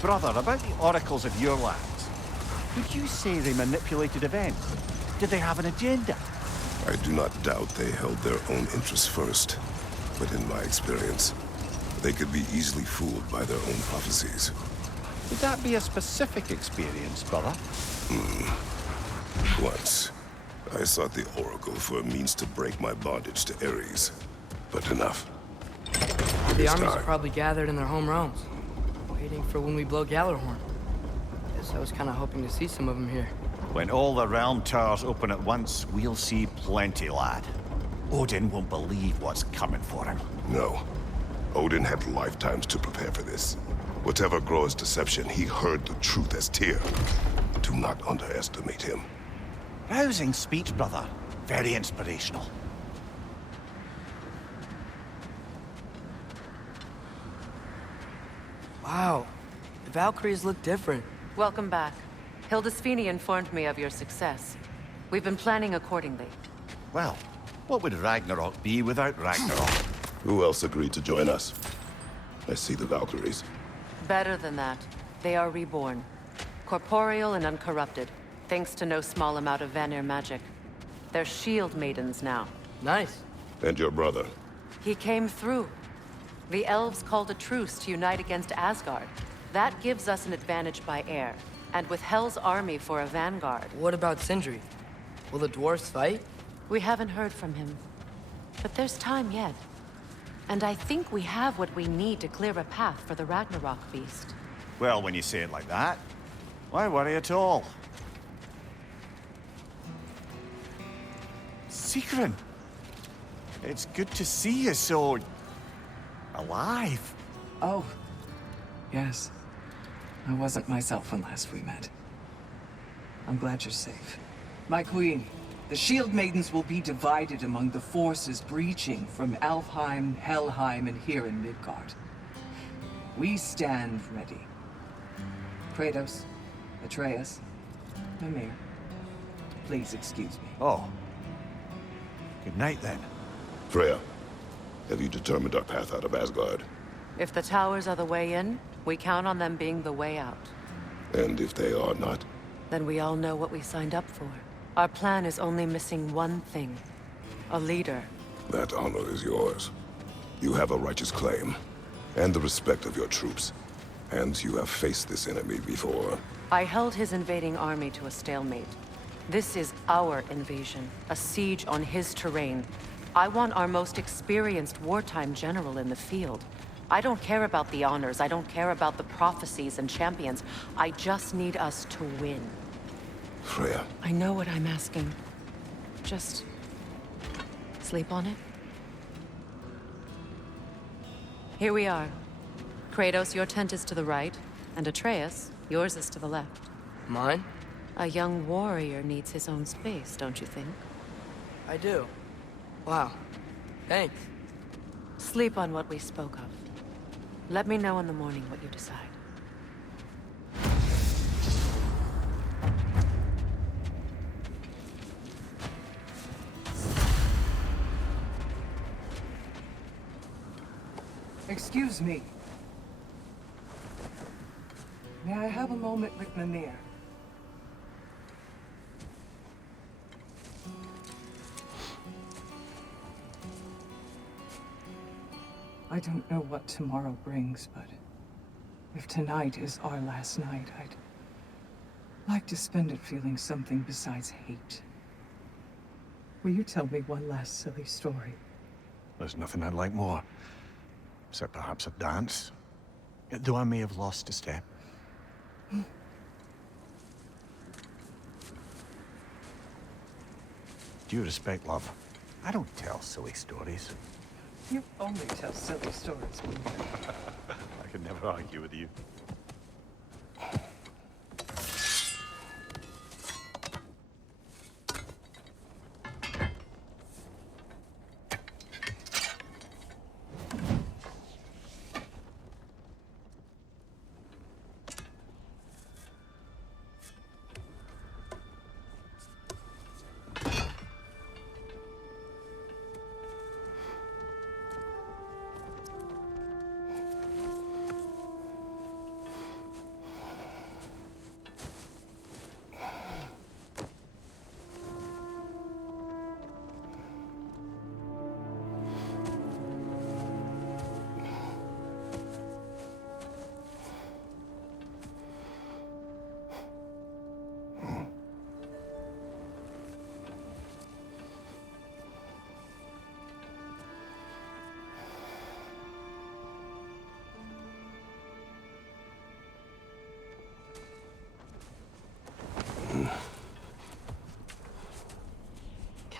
Brother, about the oracles of your lands. Would you say they manipulated events? Did they have an agenda? I do not doubt they held their own interests first. But in my experience, they could be easily fooled by their own prophecies. Would that be a specific experience, brother? Once, I sought the Oracle for a means to break my bondage to Ares. But enough. The armies are probably gathered in their home realms, waiting for when we blow Gallarhorn. Guess I was kind of hoping to see some of them here. When all the realm towers open at once, we'll see plenty, lad. Odin won't believe what's coming for him. No. Odin had lifetimes to prepare for this. Whatever Groa's deception, he heard the truth as Tyr. Do not underestimate him. Rousing speech, brother. Very inspirational. Wow, the Valkyries look different. Welcome back. Hildisvini informed me of your success. We've been planning accordingly. Well, what would Ragnarok be without Ragnarok? Who else agreed to join us? I see the Valkyries. Better than that. They are reborn. Corporeal and uncorrupted, thanks to no small amount of Vanir magic. They're shield maidens now. Nice. And your brother? He came through. The elves called a truce to unite against Asgard. That gives us an advantage by air, and with Hel's army for a vanguard. What about Sindri? Will the dwarves fight? We haven't heard from him. But there's time yet. And I think we have what we need to clear a path for the Ragnarok beast. Well, when you say it like that, why worry at all? Sigrun! It's good to see you so... alive. Oh, yes. I wasn't myself when last we met. I'm glad you're safe. My queen, the Shield Maidens will be divided among the forces breaching from Alfheim, Helheim, and here in Midgard. We stand ready. Kratos, Atreus, Mimir, please excuse me. Oh. Good night, then. Freya, have you determined our path out of Asgard? If the towers are the way in, we count on them being the way out. And if they are not? Then we all know what we signed up for. Our plan is only missing one thing. A leader. That honor is yours. You have a righteous claim, and the respect of your troops. And you have faced this enemy before. I held his invading army to a stalemate. This is our invasion, a siege on his terrain. I want our most experienced wartime general in the field. I don't care about the honors, I don't care about the prophecies and champions. I just need us to win. Freya. I know what I'm asking. Just... sleep on it? Here we are. Kratos, your tent is to the right, and Atreus, yours is to the left. Mine? A young warrior needs his own space, don't you think? I do. Wow. Thanks. Sleep on what we spoke of. Let me know in the morning what you decide. Excuse me. May I have a moment with Mimir? I don't know what tomorrow brings, but if tonight is our last night, I'd like to spend it feeling something besides hate. Will you tell me one last silly story? There's nothing I'd like more. Except perhaps a dance. Though I may have lost a step. Due respect, love. I don't tell silly stories. You only tell silly stories, Mimir. I could never argue with you.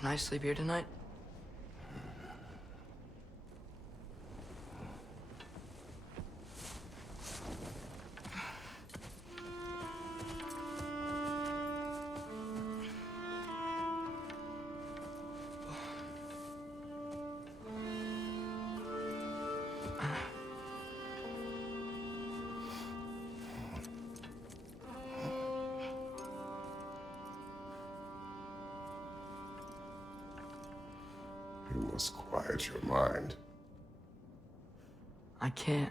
Can I sleep here tonight? You must quiet your mind. I can't.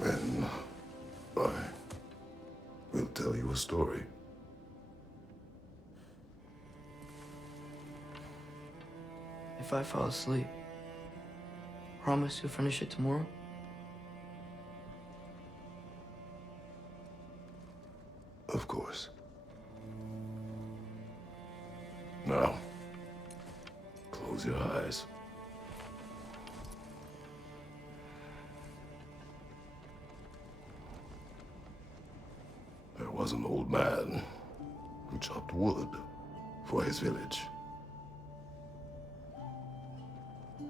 Then I will tell you a story. If I fall asleep, promise you'll finish it tomorrow? Of course. Now, close your eyes. There was an old man who chopped wood for his village.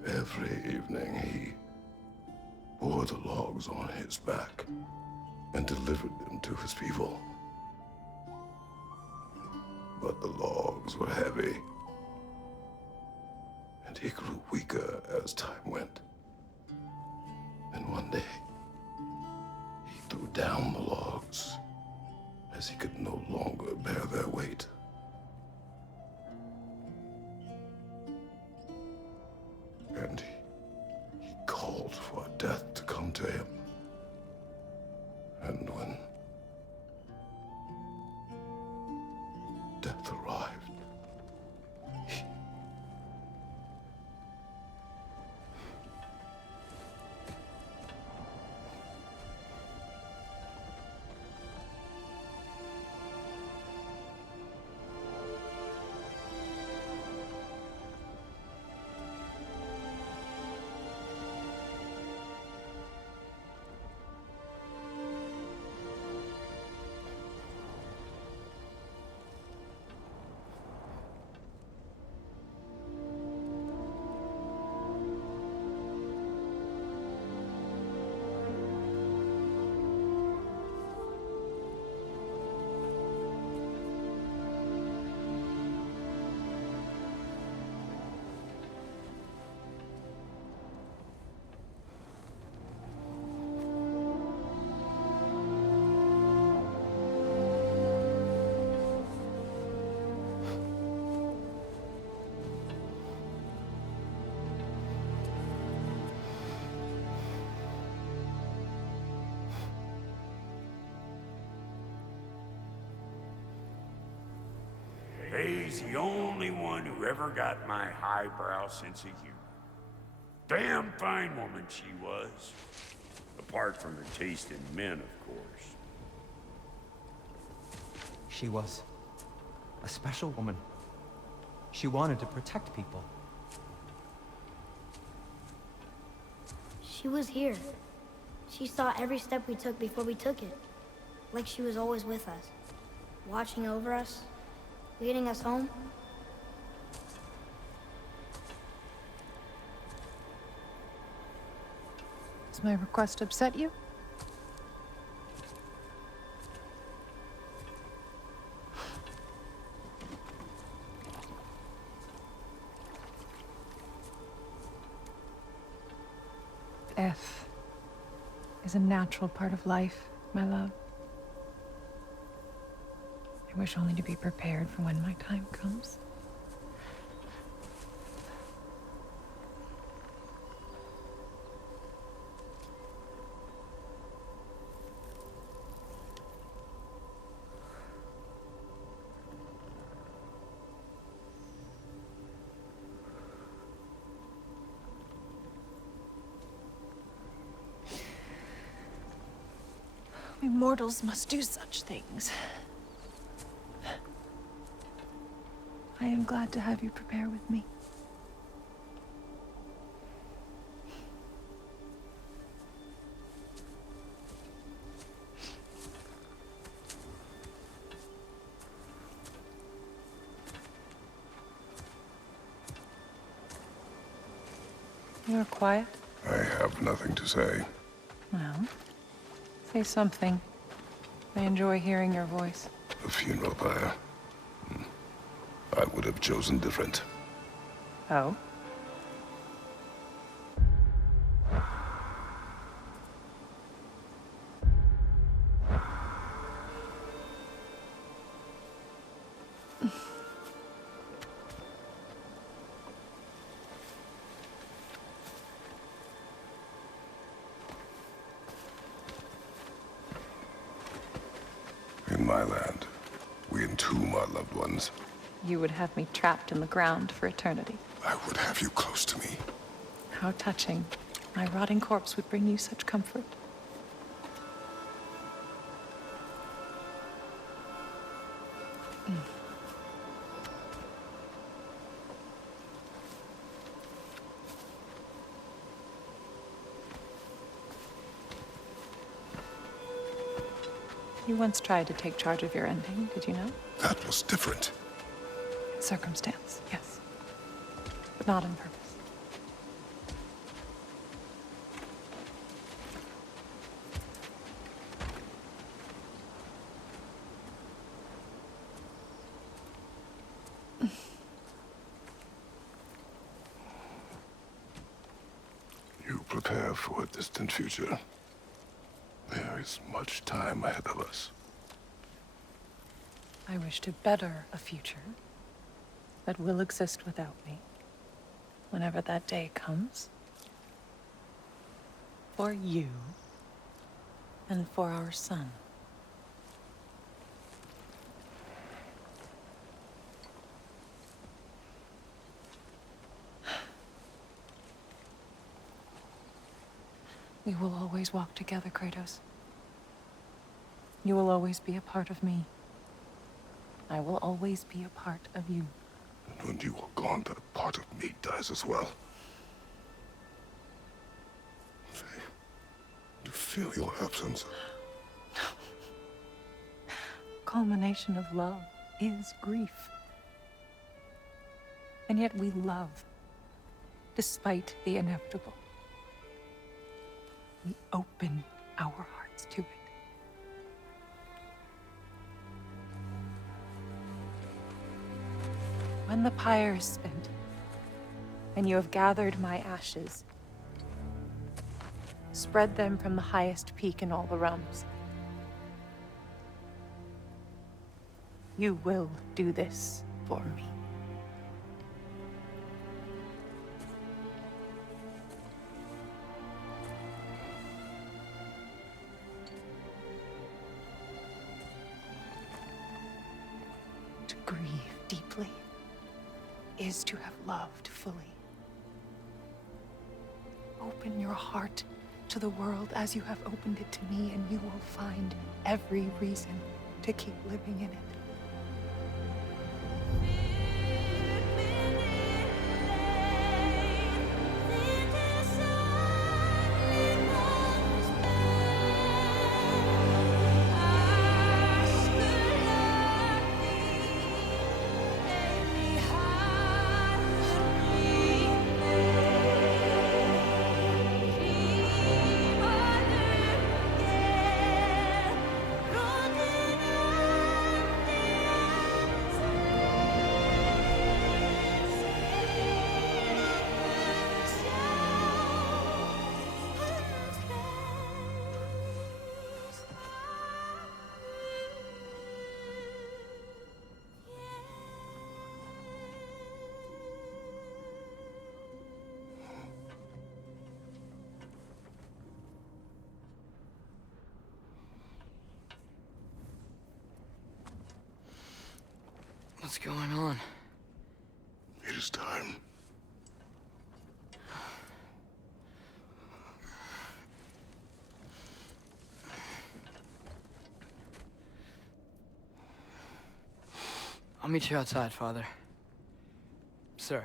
Every evening he bore the logs on his back and delivered them to his people. But the logs were heavy, and he grew weaker as time went. And one day, he threw down the logs as he could no longer bear their weight. And he called for death to come to him. And when death arrived, He's the only one who ever got my highbrow sense of humor. Damn fine woman she was. Apart from her taste in men, of course. She was a special woman. She wanted to protect people. She was here. She saw every step we took before we took it. Like she was always with us. Watching over us. Leading us home. Does my request upset you? Death is a natural part of life, my love. I wish only to be prepared for when my time comes. We mortals must do such things. I am glad to have you prepare with me. You're quiet. I have nothing to say. Well, say something. I enjoy hearing your voice. A funeral pyre. I would have chosen different. Oh? In my land, we entomb our loved ones. You would have me trapped in the ground for eternity. I would have you close to me. How touching. My rotting corpse would bring you such comfort. You once tried to take charge of your ending, did you know? That was different. Circumstance, yes. But not on purpose. You prepare for a distant future. There is much time ahead of us. I wish to better a future that will exist without me, whenever that day comes. For you, and for our son. We will always walk together, Kratos. You will always be a part of me. I will always be a part of you. And when you are gone, that part of me dies as well. I feel your absence. Culmination of love is grief. And yet we love, despite the inevitable. We open our hearts to it. When the pyre is spent, and you have gathered my ashes, spread them from the highest peak in all the realms. You will do this for me. To grieve deeply is to have loved fully. Open your heart to the world as you have opened it to me, and you will find every reason to keep living in it. What's going on? It is time. I'll meet you outside, Father. Sir.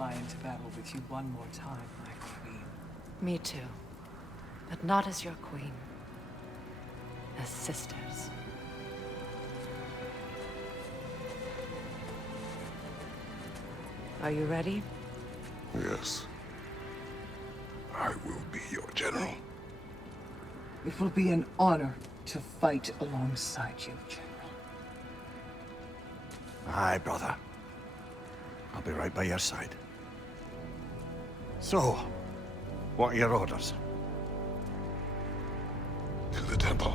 fly into battle with you one more time, my queen. Me too. But not as your queen. As sisters. Are you ready? Yes. I will be your general. It will be an honor to fight alongside you, General. Aye, brother. I'll be right by your side. So, what are your orders? To the temple.